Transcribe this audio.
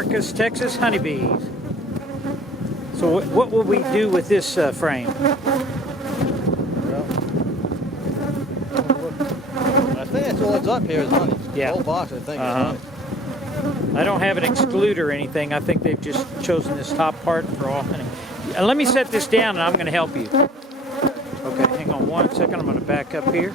Marcus, Texas honeybees. So what will we do with this frame? I think that's all it's up here is honey. Yeah. The whole box, I think, is honey. I don't have an excluder or anything. I think they've just chosen this top part for all honey. Let me set this down and I'm going to help you. Okay, hang on one second. I'm going to back up here.